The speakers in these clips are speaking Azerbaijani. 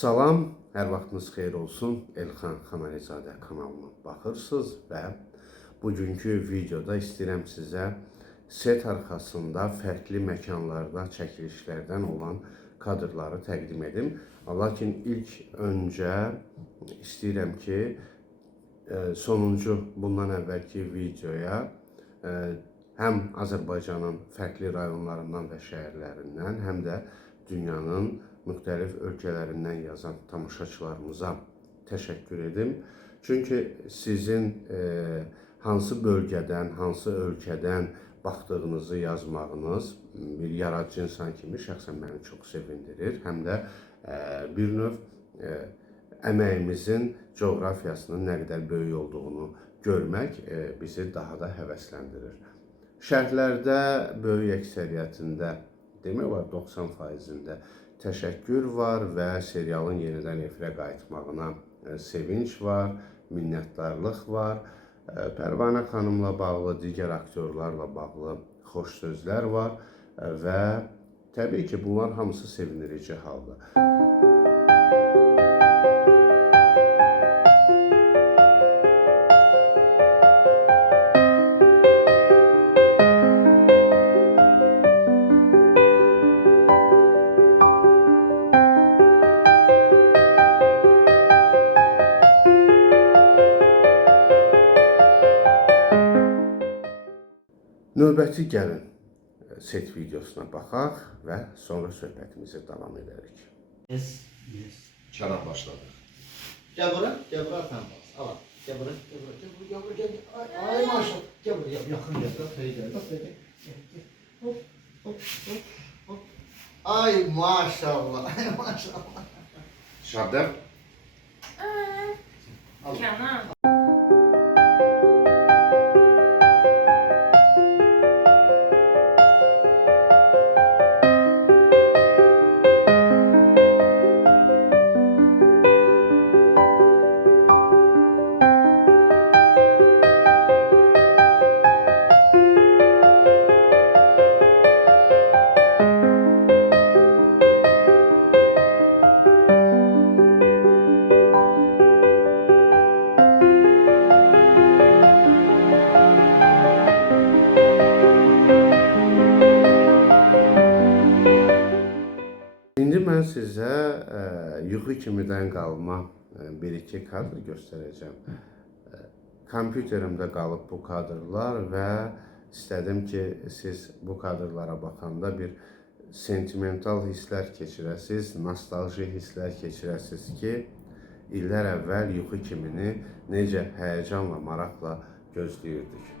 Salam, hər vaxtınız xeyir olsun. Elxan Xanalizadə kanalına baxırsınız və bugünkü videoda istəyirəm sizə set arxasında fərqli məkanlarda çəkilişlərdən olan kadrları təqdim edim. Lakin ilk öncə istəyirəm ki, sonuncu bundan əvvəlki videoya həm Azərbaycanın fərqli rayonlarından və şəhərlərindən, həm də dünyanın müxtəlif ölkələrindən yazan tamaşaçılarımıza təşəkkür edim. Çünki sizin hansı bölgədən, hansı ölkədən baxdığınızı yazmağınız bir yaradıcı insan kimi şəxsən məni çox sevindirir. Həm də bir növ əməyimizin coğrafiyasının nə qədər böyük olduğunu görmək bizi daha da həvəsləndirir. Şərhlərdə böyük əksəriyyətində, demək olar 90%-də təşəkkür var və serialın yenidən efirə qayıtmağına sevinç var, minnətdarlıq var. Pərvanə xanımla bağlı, digər aktyorlarla bağlı xoş sözlər var və təbii ki, bunlar hamısı sevindirici haldır. Növbəti gəlin set videosuna baxaq və sonra söhbətimizi davam edərik. Çaraq başladıq. Gel bura sen bas. Al. Gel bura. Ay maşallah. Gel buraya. Yakın gel. Gel. Hop. Ay maşallah. Ay maşallah. Şadəm. Kenan. İndi mən sizə yuxu kimidən qalma bir-iki kadr göstərəcəm. Kompüterimdə qalıb bu kadrlar və istədim ki, siz bu kadrlara baxanda bir sentimental hisslər keçirəsiniz, nostalji hisslər keçirəsiniz ki, illər əvvəl yuxu kimini necə həyəcanla, maraqla gözləyirdik.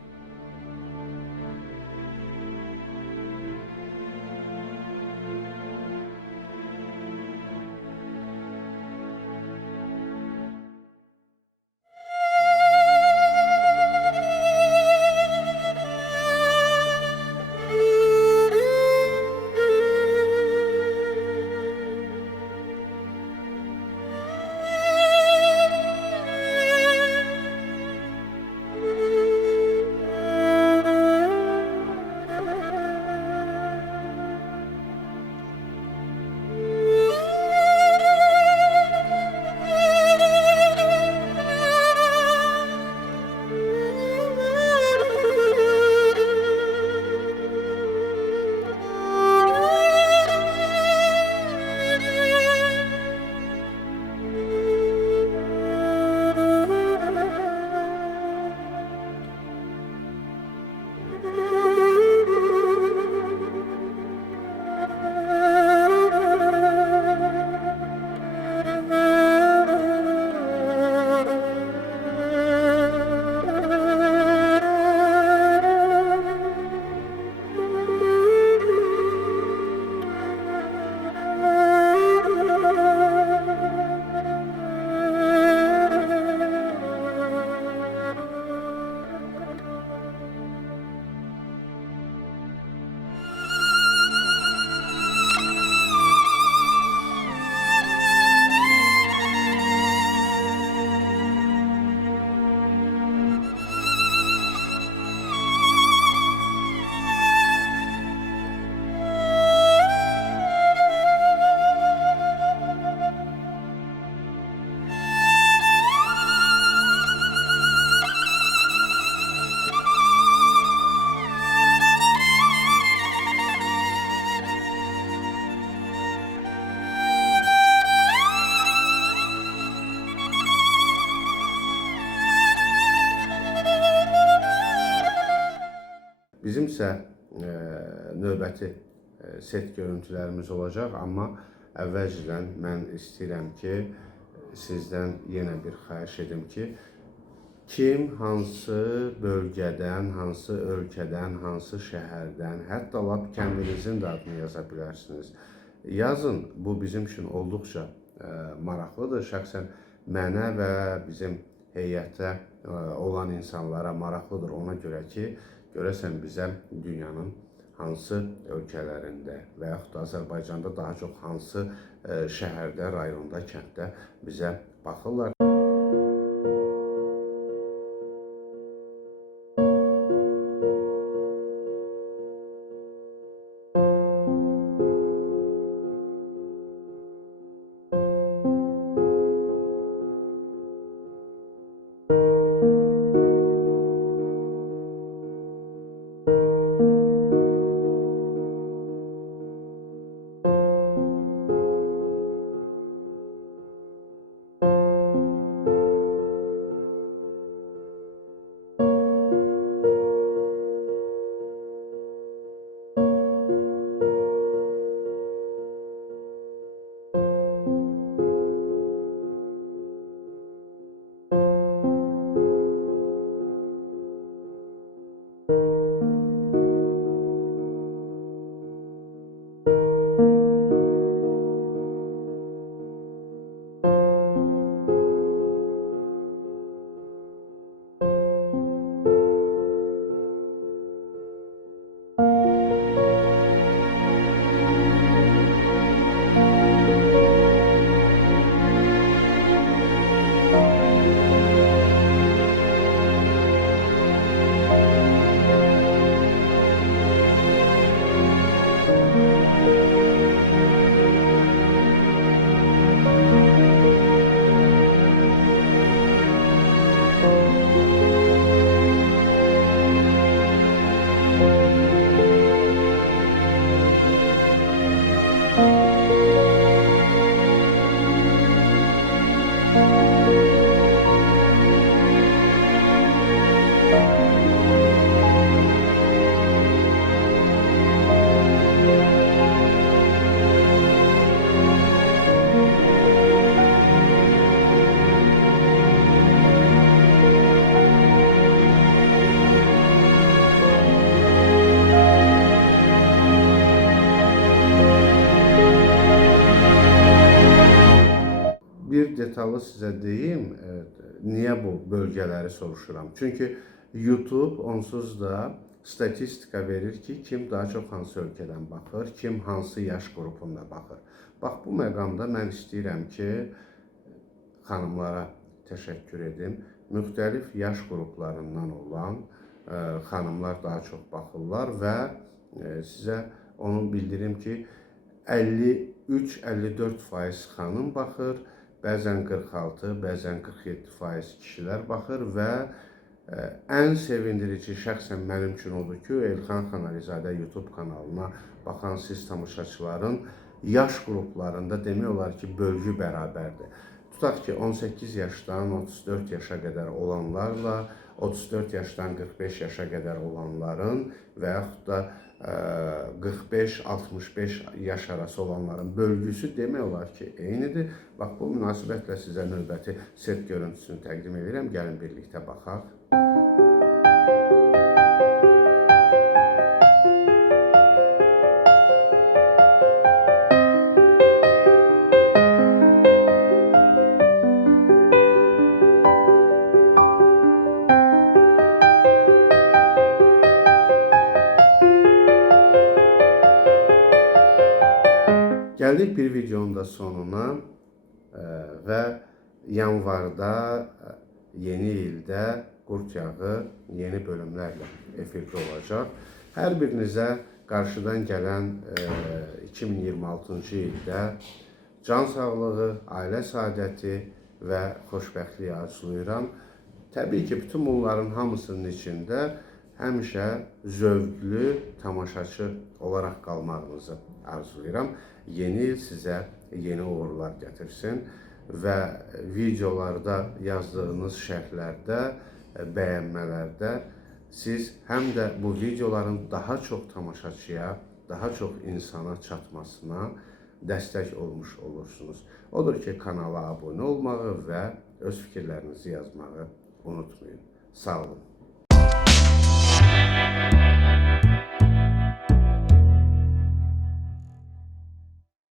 Bizimsə növbəti set görüntülərimiz olacaq, amma əvvəlcədən mən istəyirəm ki, sizdən yenə bir xahiş edim ki, kim hansı bölgədən, hansı ölkədən, hansı şəhərdən, hətta lap kəndinizin də adını yaza bilərsiniz. Yazın, bu bizim üçün olduqca maraqlıdır. Şəxsən mənə və bizim heyətdə olan insanlara maraqlıdır. Ona görə ki, görəsən bizə dünyanın hansı ölkələrində və yaxud da Azərbaycanda daha çox hansı şəhərdə, rayonda, kənddə bizə baxırlar. Bir detallı sizə deyim, niyə bu bölgələri soruşuram? Çünki YouTube onsuz da statistika verir ki, kim daha çox hansı ölkədən baxır, kim hansı yaş qrupunda baxır. Bax, bu məqamda mən istəyirəm ki, xanımlara təşəkkür edim. Müxtəlif yaş qruplarından olan xanımlar daha çox baxırlar və sizə onu bildirim ki, 53-54% xanım baxır, bəzən 46, bəzən 47% kişilər baxır və ən sevindirici şəxsən mənim üçün odur ki, Elxan Xanalizadə YouTube kanalına baxan siz tamaşaçıların yaş qruplarında demək olar ki, bölgü bərabərdir. Tutaq ki, 18 yaşdan 34 yaşa qədər olanlarla 34 yaşdan 45 yaşa qədər olanların və yaxud da 45-65 yaş arası olanların bölgüsü demək olar ki, eynidir. Bax, bu münasibətlə sizə növbəti set görüntüsünü təqdim edirəm. Gəlin birlikdə baxaq. Gəldik bir videonun da sonuna və yanvarda, yeni ildə Qurd Yağı yeni bölümlərlə efirdə olacaq. Hər birinizə qarşıdan gələn 2026-cı ildə can sağlığı, ailə saadəti və xoşbəxtliyi arzulayıram. Təbii ki, bütün bunların hamısının içində həmişə zövqlü tamaşaçı olaraq qalmağınızı arzulayıram. Yeni il sizə yeni uğurlar gətirsin və videolarda yazdığınız şərhlərdə, bəyənmələrdə siz həm də bu videoların daha çox tamaşaçıya, daha çox insana çatmasına dəstək olmuş olursunuz. Odur ki, kanala abunə olmağı və öz fikirlərinizi yazmağı unutmayın. Sağ olun.